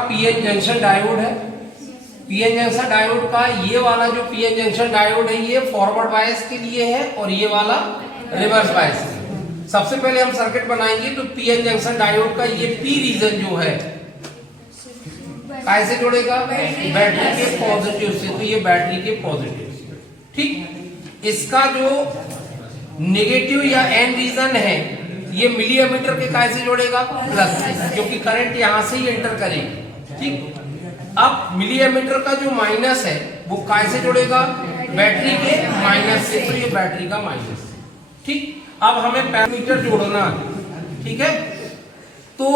PN junction diode है। PN junction diode का ये वाला जो पीएन जंक्शन डायोड है ये फॉरवर्ड बायस के लिए है और ये वाला रिवर्स बायस के लिए। सबसे पहले हम सर्किट बनाएंगे तो पीएन जंक्शन डायोड का ये पी रीजन जो है कैसे जुड़ेगा, बैटरी के पॉजिटिव से, तो ये बैटरी के पॉजिटिव से, ठीक। इसका जो नेगेटिव या एन रीजन है ये मिली एमीटर के कैसे जोड़ेगा, प्लस से, क्योंकि करंट यहां से ही एंटर करेगी, ठीक। अब मिली एमीटर का जो माइनस है वो कैसे जोड़ेगा, बैटरी के माइनस से, तो ये बैटरी का माइनस, ठीक। अब हमें पैरामीटर जोड़ना है, ठीक है। तो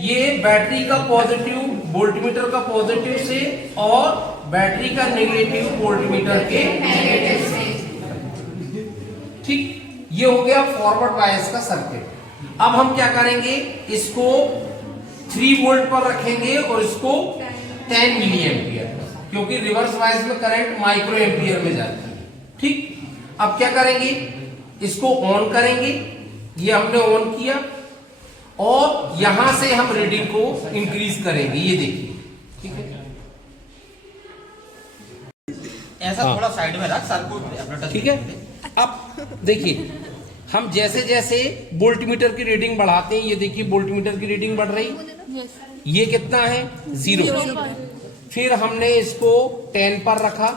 ये बैटरी का पॉजिटिव वोल्टमीटर का पॉजिटिव से और बैटरी का नेगेटिव वोल्टमीटर के नेगेटिव से, ठीक। ये हो गया फॉरवर्ड बायस का सर्किट। अब हम क्या करेंगे, इसको 3 वोल्ट पर रखेंगे और इसको 10 मिली एम्पियर, क्योंकि रिवर्स बायस में करंट माइक्रो एम्पियर में जाती है, ठीक। अब क्या करेंगे, इसको ऑन करेंगे, ये हमने ऑन किया और यहां से हम रीडिंग को इंक्रीज करेंगे, ये देखिए, ठीक है। ऐसा थोड़ा साइड में रख सर, ठीक है। अब देखिए हम जैसे जैसे वोल्टमीटर की रीडिंग बढ़ाते हैं, ये देखिए वोल्टमीटर की रीडिंग बढ़ रही, ये कितना है 0। फिर हमने इसको 10 पर रखा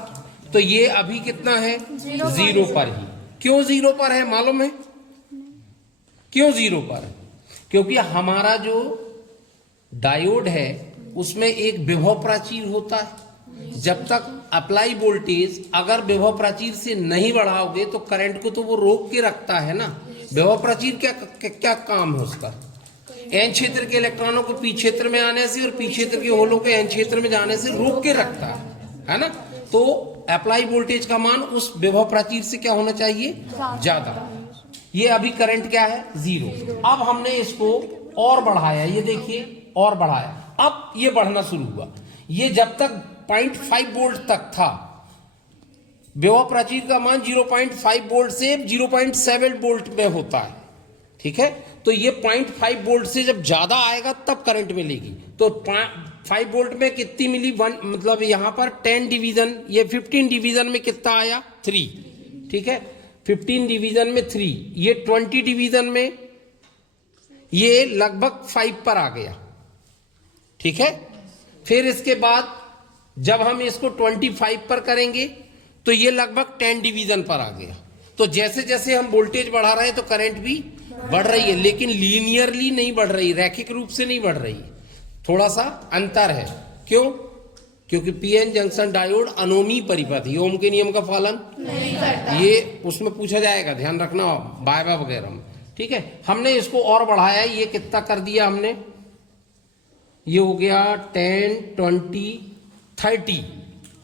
तो ये अभी कितना है 0 पर ही। क्यों 0 पर है मालूम है, क्यों 0 पर है, क्योंकि हमारा जो डायोड है उसमें एक विभव प्राचीर होता है। जब तक अप्लाई वोल्टेज अगर विभव प्राचीर से नहीं बढ़ाओगे तो करंट को तो वो रोक के रखता है ना। विभव प्राचीर क्या काम है उसका, एन क्षेत्र के इलेक्ट्रॉनों को पी क्षेत्र में आने से और पी क्षेत्र के होलों के एन क्षेत्र में जाने से रोक के रखता है ना। तो अप्लाई वोल्टेज का मान उस विभव प्राचीर से क्या होना चाहिए, ज्यादा। ये अभी करंट क्या है 0। अब हमने इसको और बढ़ाया, ये देखिए और बढ़ाया, अब ये बढ़ना शुरू हुआ। ये जब तक 0.5 वोल्ट तक था, विभव प्राचीर का मान 0.5 वोल्ट से 0.7 वोल्ट में होता है, ठीक है। तो ये 0.5 वोल्ट से जब ज्यादा आएगा तब करंट मिलेगी। तो 5 वोल्ट में कितनी मिली, 1, मतलब यहां पर 10 डिवीजन, ये 15 डिवीजन में कितना आया 3, ठीक है। 15 डिवीजन में 3, ये 20 डिवीजन में ये लगभग 5 पर आ गया, ठीक है। फिर इसके बाद जब हम इसको 25 पर करेंगे तो ये लगभग 10 डिवीजन पर आ गया। तो जैसे जैसे हम वोल्टेज बढ़ा रहे हैं तो करंट भी बढ़ रही है, लेकिन लीनियरली नहीं बढ़ रही, रैखिक रूप से नहीं बढ़ रही, थोड़ा सा अंतर है। क्यों, क्योंकि पीएन जंक्शन डायोड अनोमी परिपथ, ओम के नियम का पालन नहीं करता। ये उसमें पूछा जाएगा, ध्यान रखना वायवा वगैरह में, ठीक है। हमने इसको और बढ़ाया, ये कितना कर दिया हमने, ये हो गया 10, 20, 30,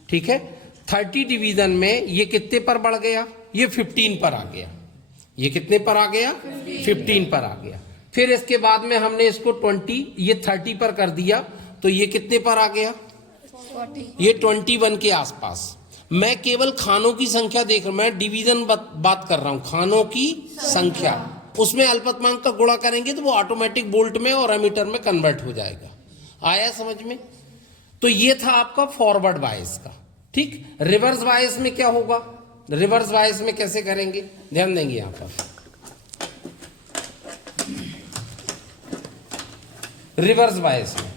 ठीक है। 30 डिवीजन में ये कितने पर बढ़ गया, ये 15 पर आ गया। ये कितने पर आ गया, 15 पर आ गया। फिर इसके बाद में हमने इसको 20, ये 30 पर कर दिया तो ये कितने पर आ गया, 40। ये 21 के आसपास। मैं केवल खानों की संख्या देख रहा हूं, मैं डिवीजन बात कर रहा हूं, खानों की संख्या, उसमें अल्पतमांक का गुणा करेंगे तो वो ऑटोमेटिक वोल्ट में और एमीटर में कन्वर्ट हो जाएगा। आया समझ में। तो ये था आपका फॉरवर्ड बायस का, ठीक। रिवर्स बायस में क्या होगा, रिवर्स बायस में कैसे करेंगे, ध्यान देंगे यहां पर। रिवर्स बायस में